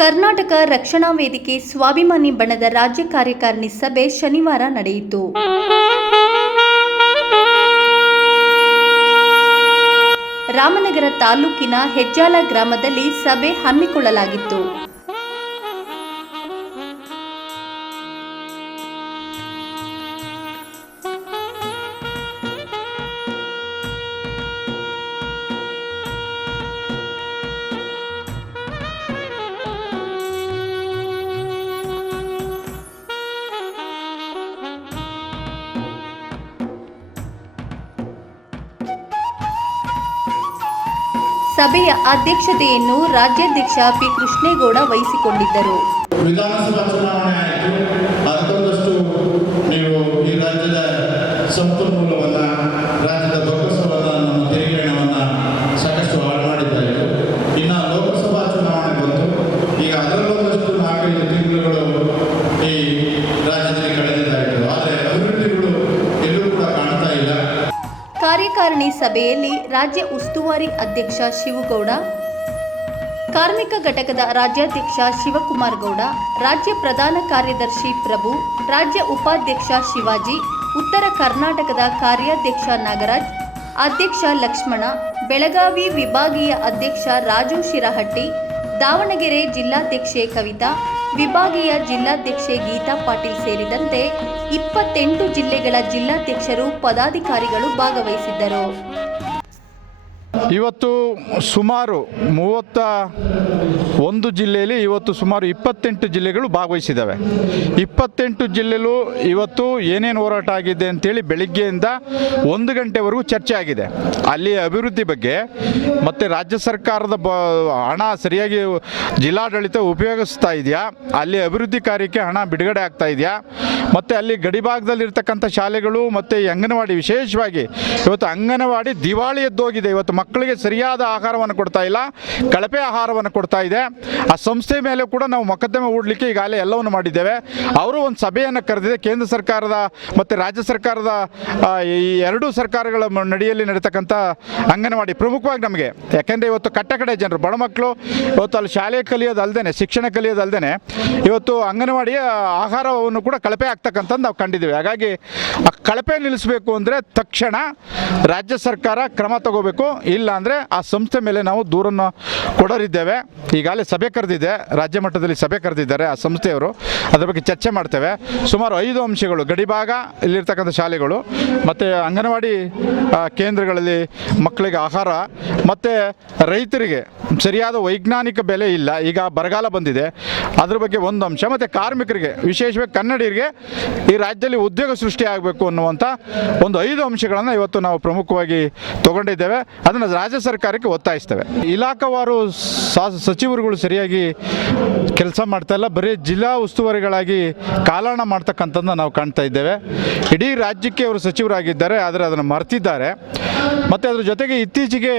ಕರ್ನಾಟಕ ರಕ್ಷಣಾ ವೇದಿಕೆ ಸ್ವಾಭಿಮಾನಿ ಬಣದ ರಾಜ್ಯ ಕಾರ್ಯಕಾರಿಣಿ ಸಭೆ ಶನಿವಾರ ನಡೆಯಿತು. ರಾಮನಗರ ತಾಲೂಕಿನ ಹೆಜ್ಜಾಲ ಗ್ರಾಮದಲ್ಲಿ ಸಭೆ ಹಮ್ಮಿಕೊಳ್ಳಲಾಗಿತ್ತು. ಸಭೆಯ ಅಧ್ಯಕ್ಷತೆಯನ್ನು ರಾಜ್ಯಾಧ್ಯಕ್ಷ ಪಿ ಕೃಷ್ಣೇಗೌಡ ವಹಿಸಿಕೊಂಡಿದ್ದರು. ವಿಧಾನಸಭಾ ಚುನಾವಣೆ ಆಯಿತು. ಅದಕ್ಕೊಂದಷ್ಟು ನೀವು ಈ ರಾಜ್ಯದ ಸಂಪನ್ಮೂಲವನ್ನು, ರಾಜ್ಯದ ಬೊಕ್ಕಸವನ್ನು, ನಮ್ಮ ತೆರಿಗೆ ಹಣವನ್ನು ಸಾಕಷ್ಟು ಹಾಳು ಮಾಡಿದ್ದಾಯಿತು. ಇನ್ನು ಲೋಕಸಭಾ ಚುನಾವಣೆ ಬಂತು. ಈಗ ಅದರಲ್ಲೊಂದಷ್ಟು 4-5 ತಿಂಗಳುಗಳು ಈ ರಾಜ್ಯದಲ್ಲಿ ಕಳೆದಿದ್ದಾಯಿತು. ಆದರೆ ಅಭಿವೃದ್ಧಿಗಳು ಎಲ್ಲೂ ಕೂಡ ಕಾಣ್ತಾ ಇಲ್ಲ. ಕಾರ್ಯಕಾರಿಣಿ ಸಭೆಯಲ್ಲಿ ರಾಜ್ಯ ಉಸ್ತುವಾರಿ ಅಧ್ಯಕ್ಷ ಶಿವಗೌಡ, ಕಾರ್ಮಿಕ ಘಟಕದ ರಾಜ್ಯಾಧ್ಯಕ್ಷ ಶಿವಕುಮಾರ್ ಗೌಡ, ರಾಜ್ಯ ಪ್ರಧಾನ ಕಾರ್ಯದರ್ಶಿ ಪ್ರಭು, ರಾಜ್ಯ ಉಪಾಧ್ಯಕ್ಷ ಶಿವಾಜಿ, ಉತ್ತರ ಕರ್ನಾಟಕದ ಕಾರ್ಯಾಧ್ಯಕ್ಷ ನಾಗರಾಜ್, ಅಧ್ಯಕ್ಷ ಲಕ್ಷ್ಮಣ, ಬೆಳಗಾವಿ ವಿಭಾಗೀಯ ಅಧ್ಯಕ್ಷ ರಾಜು ಶಿರಹಟ್ಟಿ, ದಾವಣಗೆರೆ ಜಿಲ್ಲಾಧ್ಯಕ್ಷೆ ಕವಿತಾ, ವಿಭಾಗೀಯ ಜಿಲ್ಲಾಧ್ಯಕ್ಷೆ ಗೀತಾ ಪಾಟೀಲ್ ಸೇರಿದಂತೆ 28 ಜಿಲ್ಲೆಗಳ ಜಿಲ್ಲಾಧ್ಯಕ್ಷರು, ಪದಾಧಿಕಾರಿಗಳು ಭಾಗವಹಿಸಿದ್ದರು. ಇವತ್ತು ಸುಮಾರು 31 ಜಿಲ್ಲೆಯಲ್ಲಿ ಸುಮಾರು 28 ಜಿಲ್ಲೆಗಳು ಭಾಗವಹಿಸಿದ್ದಾವೆ. 28 ಜಿಲ್ಲೆಯಲ್ಲೂ ಇವತ್ತು ಏನೇನು ಹೋರಾಟ ಆಗಿದೆ ಅಂತೇಳಿ ಬೆಳಿಗ್ಗೆಯಿಂದ 1 ಗಂಟೆವರೆಗೂ ಚರ್ಚೆ ಆಗಿದೆ. ಅಲ್ಲಿ ಅಭಿವೃದ್ಧಿ ಬಗ್ಗೆ ಮತ್ತು ರಾಜ್ಯ ಸರ್ಕಾರದ ಹಣ ಸರಿಯಾಗಿ ಜಿಲ್ಲಾಡಳಿತ ಉಪಯೋಗಿಸ್ತಾ ಇದೆಯಾ, ಅಲ್ಲಿ ಅಭಿವೃದ್ಧಿ ಕಾರ್ಯಕ್ಕೆ ಹಣ ಬಿಡುಗಡೆ ಆಗ್ತಾ ಇದೆಯಾ, ಮತ್ತು ಅಲ್ಲಿ ಗಡಿಭಾಗದಲ್ಲಿರ್ತಕ್ಕಂಥ ಶಾಲೆಗಳು ಮತ್ತು ಅಂಗನವಾಡಿ, ವಿಶೇಷವಾಗಿ ಇವತ್ತು ಅಂಗನವಾಡಿ ದಿವಾಳಿ ಎದ್ದೋಗಿದೆ. ಇವತ್ತು ಮಕ್ಕಳಿಗೆ ಸರಿಯಾದ ಆಹಾರವನ್ನು ಕೊಡ್ತಾ ಇಲ್ಲ, ಕಳಪೆ ಆಹಾರವನ್ನು ಕೊಡ್ತಾ ಇದೆ. ಆ ಸಂಸ್ಥೆ ಮೇಲೆ ಕೂಡ ನಾವು ಮೊಕದ್ದಮೆ ಹೂಡಲಿಕ್ಕೆ ಈಗಾಗಲೇ ಎಲ್ಲವನ್ನು ಮಾಡಿದ್ದೇವೆ. ಅವರು ಒಂದು ಸಭೆಯನ್ನು ಕರೆದಿದೆ. ಕೇಂದ್ರ ಸರ್ಕಾರದ ಮತ್ತು ರಾಜ್ಯ ಸರ್ಕಾರದ ಈ ಎರಡೂ ಸರ್ಕಾರಗಳ ನಡಿಯಲ್ಲಿ ನಡೀತಕ್ಕಂಥ ಅಂಗನವಾಡಿ ಪ್ರಮುಖವಾಗಿ ನಮಗೆ, ಯಾಕೆಂದರೆ ಇವತ್ತು ಕಟ್ಟಕಡೆ ಜನರು, ಬಡ ಮಕ್ಕಳು ಇವತ್ತು ಅಲ್ಲಿ ಶಾಲೆ ಕಲಿಯೋದಲ್ದೇ, ಶಿಕ್ಷಣ ಕಲಿಯೋದಲ್ದೇ ಇವತ್ತು ಅಂಗನವಾಡಿಯ ಆಹಾರವನ್ನು ಕೂಡ ಕಳಪೆ ಆಗ್ತಕ್ಕಂಥದ್ದು ನಾವು ಕಂಡಿದ್ದೇವೆ. ಹಾಗಾಗಿ ಆ ಕಳಪೆ ನಿಲ್ಲಿಸಬೇಕು ಅಂದರೆ ತಕ್ಷಣ ರಾಜ್ಯ ಸರ್ಕಾರ ಕ್ರಮ ತಗೋಬೇಕು. ಇಲ್ಲ ಅಂದರೆ ಆ ಸಂಸ್ಥೆ ಮೇಲೆ ನಾವು ದೂರನ್ನು ಕೊಡೋರಿದ್ದೇವೆ. ಈಗಾಗಲೇ ಸಭೆ ಕರೆದಿದೆ, ರಾಜ್ಯ ಮಟ್ಟದಲ್ಲಿ ಸಭೆ ಕರೆದಿದ್ದಾರೆ ಆ ಸಂಸ್ಥೆಯವರು. ಅದರ ಬಗ್ಗೆ ಚರ್ಚೆ ಮಾಡ್ತೇವೆ. ಸುಮಾರು 5 ಅಂಶಗಳು: ಗಡಿಭಾಗ ಇಲ್ಲಿರ್ತಕ್ಕಂಥ ಶಾಲೆಗಳು, ಮತ್ತು ಅಂಗನವಾಡಿ ಕೇಂದ್ರಗಳಲ್ಲಿ ಮಕ್ಕಳಿಗೆ ಆಹಾರ, ಮತ್ತು ರೈತರಿಗೆ ಸರಿಯಾದ ವೈಜ್ಞಾನಿಕ ಬೆಲೆ ಇಲ್ಲ, ಈಗ ಬರಗಾಲ ಬಂದಿದೆ, ಅದ್ರ ಬಗ್ಗೆ ಒಂದು ಅಂಶ, ಮತ್ತು ಕಾರ್ಮಿಕರಿಗೆ, ವಿಶೇಷವಾಗಿ ಕನ್ನಡಿಗರಿಗೆ ಈ ರಾಜ್ಯದಲ್ಲಿ ಉದ್ಯೋಗ ಸೃಷ್ಟಿ ಆಗಬೇಕು ಅನ್ನುವಂಥ ಒಂದು 5 ಅಂಶಗಳನ್ನು ಇವತ್ತು ನಾವು ಪ್ರಮುಖವಾಗಿ ತಗೊಂಡಿದ್ದೇವೆ. ಅದನ್ನು ರಾಜ್ಯ ಸರ್ಕಾರಕ್ಕೆ ಒತ್ತಾಯಿಸ್ತೇವೆ. ಇಲಾಖಾವಾರು ಸಚಿವರುಗಳು ಸರಿಯಾಗಿ ಕೆಲಸ ಮಾಡ್ತಾ ಇಲ್ಲ, ಬರೀ ಜಿಲ್ಲಾ ಉಸ್ತುವಾರಿಗಳಾಗಿ ಕಾಲಹರಣ ಮಾಡ್ತಕ್ಕಂಥದ್ದನ್ನು ನಾವು ಕಾಣ್ತಾ ಇದ್ದೇವೆ. ಇಡೀ ರಾಜ್ಯಕ್ಕೆ ಅವರು ಸಚಿವರಾಗಿದ್ದಾರೆ, ಆದರೆ ಅದನ್ನು ಮರ್ತಿದ್ದಾರೆ. ಮತ್ತು ಅದ್ರ ಜೊತೆಗೆ ಇತ್ತೀಚೆಗೆ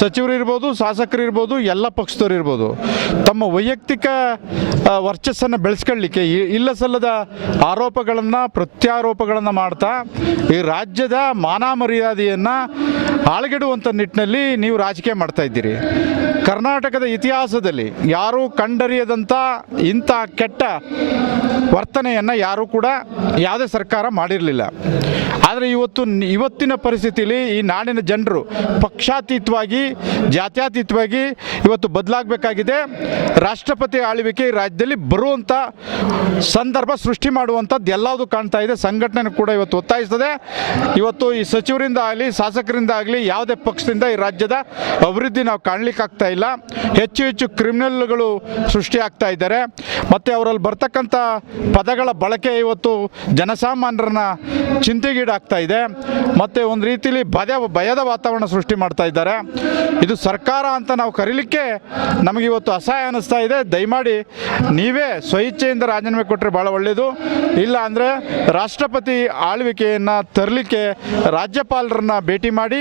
ಸಚಿವರು ಇರ್ಬೋದು, ಶಾಸಕರು ಇರ್ಬೋದು, ಎಲ್ಲ ಪಕ್ಷದವರು ಇರ್ಬೋದು, ತಮ್ಮ ವೈಯಕ್ತಿಕ ವರ್ಚಸ್ಸನ್ನು ಬೆಳೆಸ್ಕೊಳ್ಳಿಕ್ಕೆ ಇಲ್ಲ ಸಲ್ಲದ ಆರೋಪಗಳನ್ನು, ಪ್ರತ್ಯಾರೋಪಗಳನ್ನು ಮಾಡ್ತಾ ಈ ರಾಜ್ಯದ ಮಾನ ಮರ್ಯಾದೆಯನ್ನು ಹಾಳುಗೆಡುವಂಥ ನಿಟ್ಟಿನಲ್ಲಿ ನೀವು ರಾಜಕೀಯ ಮಾಡ್ತಾ ಇದ್ದೀರಿ. ಕರ್ನಾಟಕದ ಇತಿಹಾಸದಲ್ಲಿ ಯಾರೂ ಕಂಡರಿಯದಂಥ ಇಂಥ ಕೆಟ್ಟ ವರ್ತನೆಯನ್ನು ಯಾರೂ ಕೂಡ ಯಾವುದೇ ಸರ್ಕಾರ ಮಾಡಿರಲಿಲ್ಲ. ಆದರೆ ಇವತ್ತಿನ ಪರಿಸ್ಥಿತಿಯಲ್ಲಿ ಈ ನಾಡಿನ ಜನರು ಪಕ್ಷಾತೀತವಾಗಿ, ಜಾತ್ಯತೀತವಾಗಿ ಇವತ್ತು ಬದಲಾಗಬೇಕಾಗಿದೆ. ರಾಷ್ಟ್ರಪತಿ ಆಳ್ವಿಕೆ ಈ ರಾಜ್ಯದಲ್ಲಿ ಬರುವಂಥ ಸಂದರ್ಭ ಸೃಷ್ಟಿ ಮಾಡುವಂಥದ್ದು ಎಲ್ಲದೂ ಕಾಣ್ತಾ ಇದೆ. ಸಂಘಟನೆ ಕೂಡ ಇವತ್ತು ಒತ್ತಾಯಿಸ್ತದೆ. ಇವತ್ತು ಈ ಸಚಿವರಿಂದ ಆಗಲಿ, ಶಾಸಕರಿಂದ ಆಗಲಿ, ಯಾವುದೇ ಪಕ್ಷದಿಂದ ಈ ರಾಜ್ಯದ ಅಭಿವೃದ್ಧಿ ನಾವು ಕಾಣಲಿಕ್ಕಾಗ್ತಾ ಇಲ್ಲ. ಹೆಚ್ಚು ಕ್ರಿಮಿನಲ್ಗಳು ಸೃಷ್ಟಿಯಾಗ್ತಾ ಇದ್ದಾರೆ. ಮತ್ತು ಅವರಲ್ಲಿ ಬರ್ತಕ್ಕಂಥ ಪದಗಳ ಬಳಕೆ ಇವತ್ತು ಜನಸಾಮಾನ್ಯರನ್ನ ಚಿಂತೆಗೀಡಾಗ್ತಾ ಇದೆ. ಮತ್ತು ಒಂದು ರೀತಿಯಲ್ಲಿ ಭಯದ ವಾತಾವರಣ ಸೃಷ್ಟಿ ಮಾಡ್ತಾ ಇದ್ದಾರೆ. ಇದು ಸರ್ಕಾರ ಅಂತ ನಾವು ಕರೀಲಿಕ್ಕೆ ನಮಗೆ ಇವತ್ತು ಅಸಹಾಯ ಅನ್ನಿಸ್ತಾ ಇದೆ. ದಯಮಾಡಿ ನೀವೇ ಸ್ವಇಚ್ಛೆಯಿಂದ ರಾಜೀನಾಮೆ ಕೊಟ್ಟರೆ ಭಾಳ ಒಳ್ಳೆಯದು. ಇಲ್ಲ ಅಂದರೆ ರಾಷ್ಟ್ರಪತಿ ಆಳ್ವಿಕೆಯನ್ನು ತರಲಿಕ್ಕೆ ರಾಜ್ಯಪಾಲರನ್ನ ಭೇಟಿ ಮಾಡಿ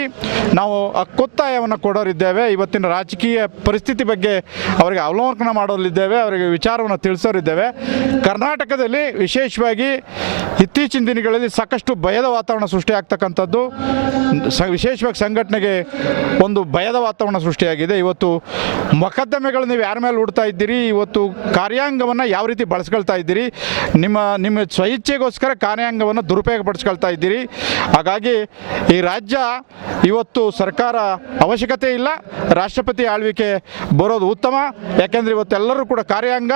ನಾವು ಹಕ್ಕೊತ್ತಾಯವನ್ನು ಕೊಡೋರಿದ್ದೇವೆ. ಇವತ್ತಿನ ರಾಜಕೀಯ ಪರಿಸ್ಥಿತಿ ಬಗ್ಗೆ ಅವರಿಗೆ ಅವಲೋಕನ ಮಾಡಲಿದ್ದೇವೆ, ಅವರಿಗೆ ವಿಚಾರವನ್ನು ತಿಳಿಸೋರಿದ್ದೇವೆ. ಕರ್ನಾಟಕದಲ್ಲಿ ವಿಶೇಷವಾಗಿ ಇತ್ತೀಚಿನ ದಿನಗಳಲ್ಲಿ ಸಾಕಷ್ಟು ಭಯದ ವಾತಾವರಣ ಸೃಷ್ಟಿಯಾಗ್ತಕ್ಕಂಥದ್ದು, ವಿಶೇಷವಾಗಿ ಸಂಘಟನೆಗೆ ಒಂದು ಭಯದ ವಾತಾವರಣ ಸೃಷ್ಟಿಯಾಗಿದೆ. ಇವತ್ತು ಮೊಕದ್ದಮೆಗಳು ನೀವು ಯಾರ ಮೇಲೆ ಹೂಡ್ತಾ ಇದ್ದೀರಿ, ಇವತ್ತು ಕಾರ್ಯಾಂಗವನ್ನು ಯಾವ ರೀತಿ ಬಳಸ್ಕೊಳ್ತಾ ಇದ್ದೀರಿ, ನಿಮ್ಮ ಸ್ವಇಚ್ಛೆಗೋಸ್ಕರ ಕಾರ್ಯಾಂಗವನ್ನು ದುರುಪಯೋಗ ಪಡಿಸ್ಕೊಳ್ತಾ ಇದ್ದೀರಿ. ಹಾಗಾಗಿ ಈ ರಾಜ್ಯ ಇವತ್ತು ಸರ್ಕಾರ ಅವಶ್ಯಕತೆ ಇಲ್ಲ, ರಾಷ್ಟ್ರಪತಿ ಆಳ್ವಿಕೆ ಬರೋದು ಉತ್ತಮ. ಯಾಕೆಂದರೆ ಇವತ್ತೆಲ್ಲರೂ ಕೂಡ ಕಾರ್ಯಾಂಗ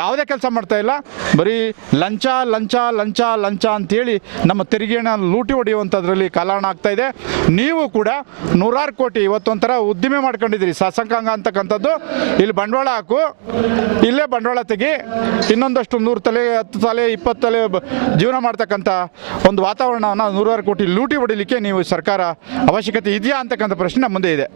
ಯಾವುದೇ ಕೆಲಸ ಮಾಡ್ತಾ ಇಲ್ಲ, ಬರೀ ಲಂಚ ಲಂಚ ಲಂಚ ಲಂಚ ಅಂತೇಳಿ ನಮ್ಮ ತೆರಿಗೆನ ಲೂಟಿ ಹೊಡೆಯುವಂಥದ್ರಲ್ಲಿ ಕಾಲಹರಣ ಆಗ್ತಾ ಇದೆ. ನೀವು ಕೂಡ ನೂರಾರು ಕೋಟಿ ಇವತ್ತೊಂಥರ ಉದ್ದಿಮೆ ಮಾಡ್ಕೊಂಡಿದ್ದೀರಿ, ಸತ್ಸಂಗಾಂಗ ಅಂತಕ್ಕಂಥದ್ದು. ಇಲ್ಲಿ ಬಂಡವಾಳ ಹಾಕು, ಇಲ್ಲೇ ಬಂಡವಾಳ ತೆಗಿ, ಇನ್ನೊಂದಷ್ಟು 100 ತಲೆ 10 ತಲೆ 20 ತಲೆ ಜೀವನ ಮಾಡ್ತಕ್ಕಂಥ ಒಂದು ವಾತಾವರಣವನ್ನು 100 ಕೋಟಿ ಲೂಟಿ ಹೊಡಿಲಿಕ್ಕೆ ನೀವು ಸರ್ಕಾರ ಅವಶ್ಯಕತೆ ಇದೆಯಾ ಅಂತಕ್ಕಂಥ ಪ್ರಶ್ನೆ ನಮ್ಮ ಮುಂದೆ ಇದೆ.